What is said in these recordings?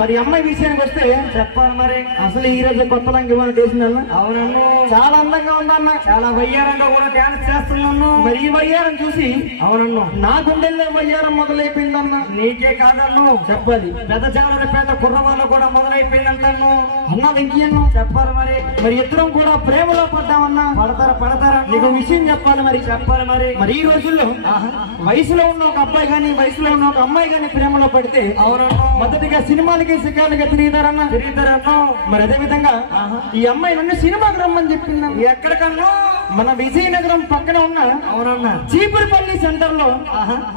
మరి అమ్మాయి విషయానికి వస్తే చెప్పాలి మరి అసలు ఈ రోజు కొత్త లంగా ఇవ్వాలి చేసిందన్న. అవునన్ను చాలా అందంగా ఉందన్న, చాలా వయ్యారంగా కూడా డాన్స్ చేస్తున్నాను. మరి ఈ వయ్యారం చూసి అవునన్ను నా గుండెల్లో వయ్యారం మొదలైపోయిందన్న. నీకే కాదన్ను చెప్పాలి, పెద్ద జాలరపేట కుర్రవాళ్ళు కూడా మొదలైపోయిందంటాను. అన్న వెంకయ్యను చెప్పాలి మరి. మరి ఇద్దరం కూడా ప్రేమలో పడ్డామన్నా. పడతారా నీకు విషయం చెప్పాలి మరి. చెప్పాలి మరి ఈ రోజుల్లో వయసులో ఉన్న ఒక అబ్బాయి గాని వయసులో ఉన్న ఒక అమ్మాయి గాని ప్రేమలో పడితే అవునన్ను మొదటిగా సినిమాలకి శిఖరాలుగా తిరుగుతారన్నా. మరి అదే విధంగా ఈ అమ్మాయి నన్ను సినిమాకి రమ్మని చెప్పింది. ఎక్కడికన్నా మన విజయనగరం పక్కన ఉన్న అవునన్నా చీపురుపల్లి సెంటర్ లో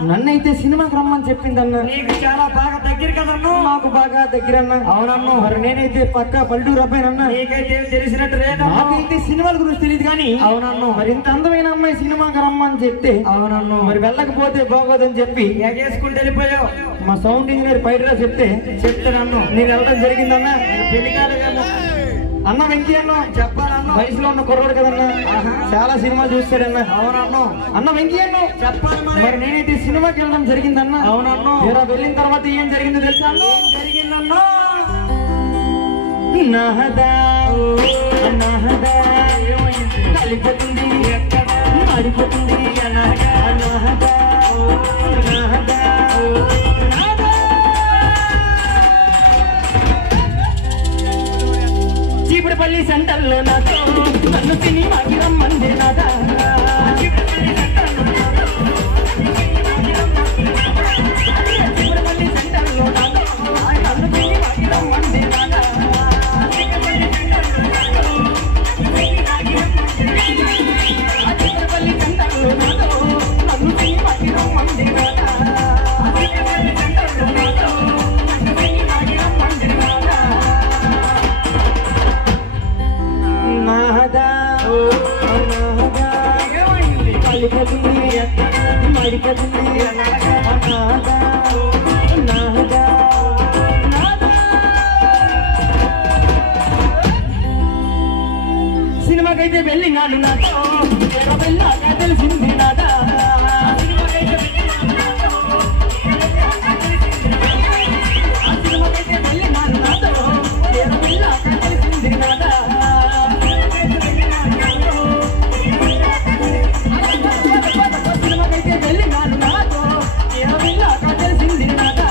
నన్నైతే సినిమాకి రమ్మని చెప్పిందన్న. నీకు చాలా బాగా దగ్గర కదన్నా. మాకు బాగా దగ్గర అన్న. అవునన్నా మరి నేనైతే పక్క పల్లెటూరు అబ్బాయినన్నా. నీకైతే తెలిసినట్టు లేదు. నాకైతే సినిమాల గురించి తెలియదు కానీ అవునన్నా మరి ఇంత అందమైన అమ్మాయి సినిమాకి రమ్మని చెప్తే అవునన్నా మరి వెళ్ళకపోతే బాగోదని చెప్పి ఎగేసుకుంటూ వెళ్ళిపోయావు. మా సౌండ్ ఇంజనీర్ పైటరా చెప్తానన్ను నేను వెళ్ళడం జరిగిందన్న. పెళ్లి కాలేదేమో అన్న వెంకయ్యన్న చెప్పాలన్న. వయసులో ఉన్న కుర్రోడు కదన్నా, చాలా సినిమా చూస్తాడన్న. అవునన్న అన్న వెంకయ్యన్న చెప్పాలి మరి. నేనైతే సినిమాకి వెళ్ళడం జరిగిందన్న. అవునన్న వెళ్ళిన తర్వాత ఏం జరిగిందో తెలుసా అన్న? జరిగిందన్న కలిపోతుంది మాడిపోతుంది చీపురుపల్లి సెంటర్ లో నాతో నన్ను సినిమాకి రమ్మంది నాదా. చీపురుపల్లి సెంటర్ లో నాతో నన్ను సినిమాకి రమ్మంది నాదా. చీపురుపల్లి సెంటర్ లో నాతో నన్ను సినిమాకి రమ్మంది నాదా. సినిమాకైతే వెళ్ళినాడు నాతో వెళ్ళాక తెలిసింది నాదా. సినిమాకైతే వెళ్ళినాడు నాతో వెళ్ళాక తెలిసింది నాదా. సినిమాకైతే వెళ్ళినాడు నాతో వెళ్ళాక తెలిసింది నాదా.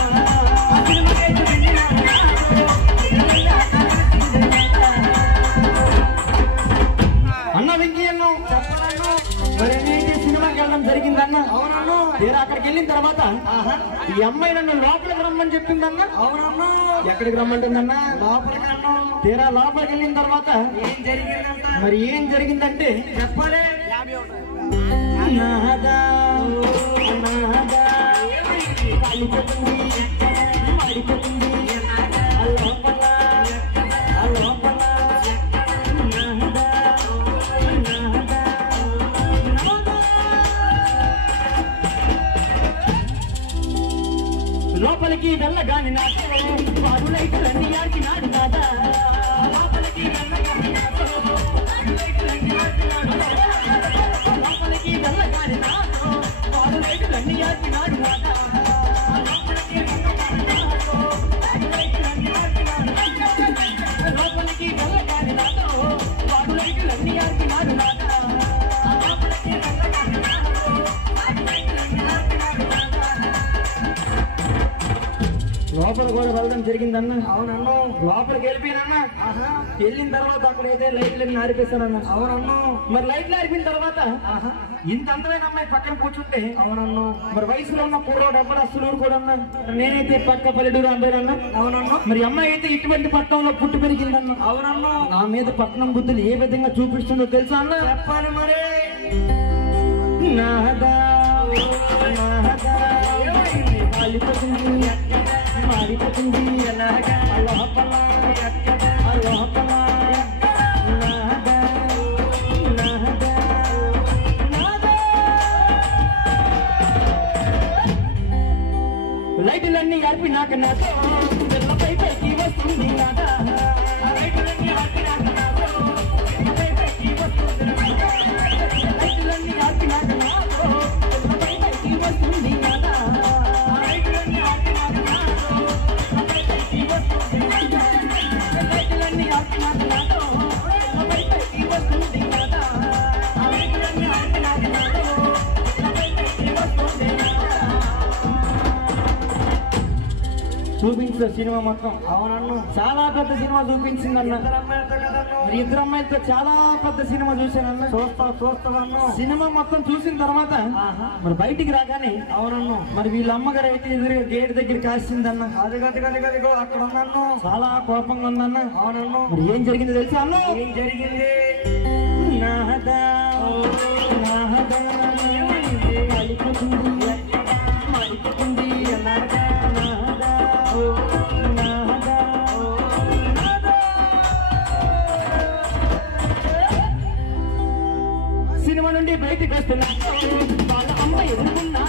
అన్న వెంకయ్యను చెప్పాలను మరి నేనైతే సినిమాకి వెళ్ళడం జరిగిందన్న. అవునన్నా తీరా అక్కడికి వెళ్ళిన తర్వాత ఈ అమ్మాయి నన్ను లోపలికి రమ్మని చెప్పిందన్న. అవునన్నా ఎక్కడికి రమ్మంటుందన్నా? లోపలికి అన్నా. తీరా లోపలికి వెళ్ళిన తర్వాత ఏం జరిగిందంట? మరి ఏం జరిగిందంటే చెప్పాలి. నాదా నాదా కాలిపోతుంది మాడిపోతుంది లోపల లోపల లోపలికి వెళ్ళగాని నాతో వాడులైతులన్నీ ఆడినాడు నాదా. లోపలికి వెళ్ళగాని నాతో వాడులైతులన్నీ ఆడినాడు నాదా. లోపలికి వెళ్ళగాని నాతో వాడులైతులన్నీ ఆడినాడు నాదా. లోపలికి వెళ్ళగాని నాతో వాడులైతులన్నీ ఆడినాడు నాదా. లోపలికి వెళ్ళగాని నాతో వాడులైతులన్నీ ఆడినాడు నాదా. లోపలికి వెళ్ళగాని నాతో వాడులైతులన్నీ ఆడినాడు నాదా. లోపల కూడా వెళ్ళడం జరిగిందన్న. అవునన్నా లోపలికి వెళ్ళిపోయినన్నా. వెళ్ళిన తర్వాత అక్కడైతే లైట్లన్నీ ఆరిపిస్తానన్నా. అవునన్నా మరి లైట్లు ఆరిపోయిన తర్వాత ఇంత అందమైన అమ్మాయి పక్కన కూర్చుంటే అవునన్నా మరి వయసులో ఉన్న కుర్రోడు అప్పుడు అసలు కూడా అన్నా. నేనైతే పక్క పల్లెటూరు అబ్బాయినన్నా. అవునన్నా మరి అమ్మాయి అయితే ఇటువంటి పట్టణంలో పుట్టి పెరిగిందన్నా. అవునన్నా నా మీద పట్టణం బుద్ధులు ఏ విధంగా చూపిస్తుందో తెలుసా అన్న? చెప్పాలి మరి. నాదా నాదా కాలిపోతుంది మాడిపోతుంది లోపల లోపల నాదా నాదా నాదా. లైట్లన్నీ ఆర్పినాక నాతో పిల్లపై పైకి వస్తుంది నాదా. లైట్లన్నీ ఆర్పినాక నాతో పిల్లపై పైకి వస్తుంది నాదా. లైట్లన్నీ ఆర్పినాక నాతో పిల్లపై పైకి వస్తుంది నాదా. లైట్లన్నీ ఆర్పినాక నాతో పిల్లపై పైకి వస్తుంది చూపించిన సినిమా మొత్తం. అవునన్ను చాలా పెద్ద సినిమా చూపించిందన్న. ఇద్దరు అమ్మాయిలతో చాలా పెద్ద సినిమా చూశానన్న. చూస్తాను సినిమా మొత్తం చూసిన తర్వాత మరి బయటికి రాగానే అవునన్ను మరి వీళ్ళ అమ్మగారు అయితే ఎదురుగా గేట్ దగ్గర కాసిందన్న. అది అక్కడ ఉన్నాను చాలా కోపంగా ఉందన్న. అవునన్ను మరి ఏం జరిగింది తెలుసా అన్న? ఏం జరిగింది? సినిమా నుండి బయటికి వస్తున్నా వాళ్ళ అమ్మ ఎదుర్కొన్నా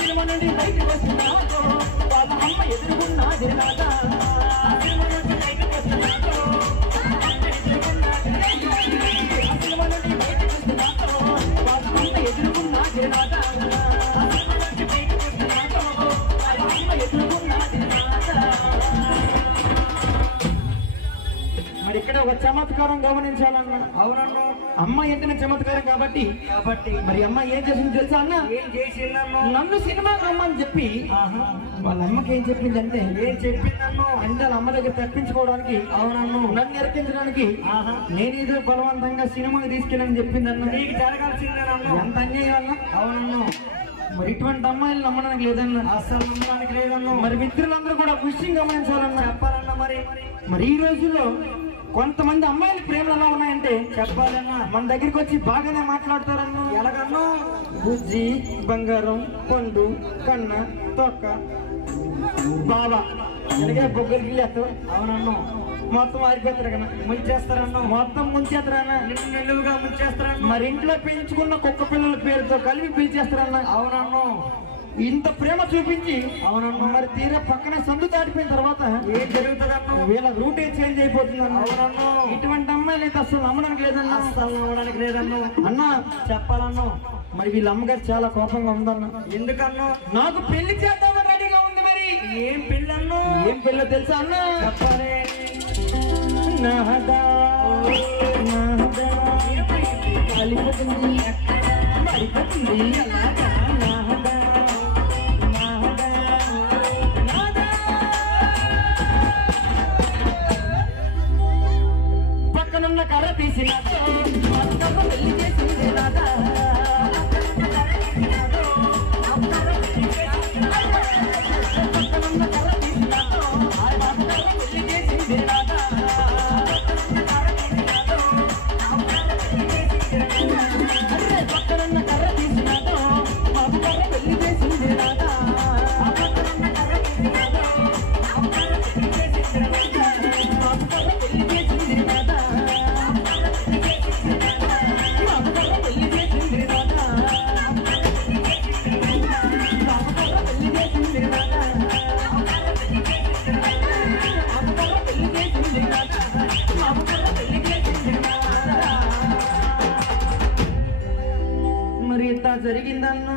సినిమా నుండి బయటికి వస్తున్నా వాళ్ళ అమ్మ ఎదుర్కొన్నా మరి ఇక్కడ ఒక చమత్కారం గమనించాలన్న. అవునన్నా అమ్మ ఎంతనే చమత్కారం కాబట్టి మరి అమ్మ ఏం చేసింది తెలుసా అన్న? ఏం చేసిందన్న? నన్ను సినిమాకి రమ్మని చెప్పి వాళ్ళ అమ్మకి ఏం చెప్పిందంటే ఏం చెప్పిందన్ను అంటే వాళ్ళ అమ్మ దగ్గర తప్పించుకోవడానికి అవునన్ను నన్ను ఎరికించడానికి నేనేదో బలవంతంగా సినిమాకి తీసుకెళ్ళని చెప్పిందన్న. నీకు జరగాల్సిందేనన్ను. ఎంత అన్యాయం అన్న. అవునన్ను మరి ఇటువంటి అమ్మాయిలు నమ్మడానికి లేదన్న. అసలు నమ్మడానికి లేదన్ను. మరి మిత్రులందరూ కూడా విషయం గమనించాలన్న. చెప్పాలన్న మరి ఈ రోజుల్లో కొంతమంది అమ్మాయిల ప్రేమలు ఎలా ఉన్నాయంటే చెప్పాలన్నా మన దగ్గరికి వచ్చి బాగానే మాట్లాడతారన్నా. ఎలాగన్నా బుజ్జి, బంగారం, పండు, కన్న, తొక్క, బాబా అలాగే బొగ్గలు గిల్లేస్తావు. అవునన్నా మొత్తం ఆరిపోతారు కదా ముంచేస్తారన్నా. మొత్తం ముంచేస్తారన్నా. నిలువుగా ముంచేస్తారన్నా. మరి ఇంట్లో పెంచుకున్న కుక్క పిల్లల పేరుతో కలిపి పిలిచేస్తారన్నా. అవునన్నా ఇంత ప్రేమ చూపించి అవునన్నా మరి తీరా పక్కనే సందు దాటిపోయిన తర్వాత ఏం జరుగుతుందన్నా? వీళ్ళ రూటే చేంజ్ అయిపోతుందన్న. అవునన్నా ఇటువంటి అమ్మాయిలు అయితే అసలు నమ్మడానికి లేదన్నా. అసలు నమ్మడానికి లేదన్నా. అన్నా చెప్పాలన్నా మరి వీళ్ళ అమ్మగారు చాలా కోపంగా ఉందన్న. ఎందుకన్నా? నాకు పెళ్లి చేద్దామని రెడీగా ఉంది. మరి ఏం పెళ్ళి అన్నా? ఏం పెళ్ళో తెలుసా అన్న? చెప్పాలి. పక్కనున్న కర్ర తీసిన పెళ్లి చేసింది రాదా. పక్కనున్న కర్ర తీసిన పెళ్లి చేసింది రాదా. పక్కనున్న కర్ర తీసినాదో మాకు కర్ర పెళ్లి చేసింది రాదా. మరి ఇట్లా జరిగిందన్నా.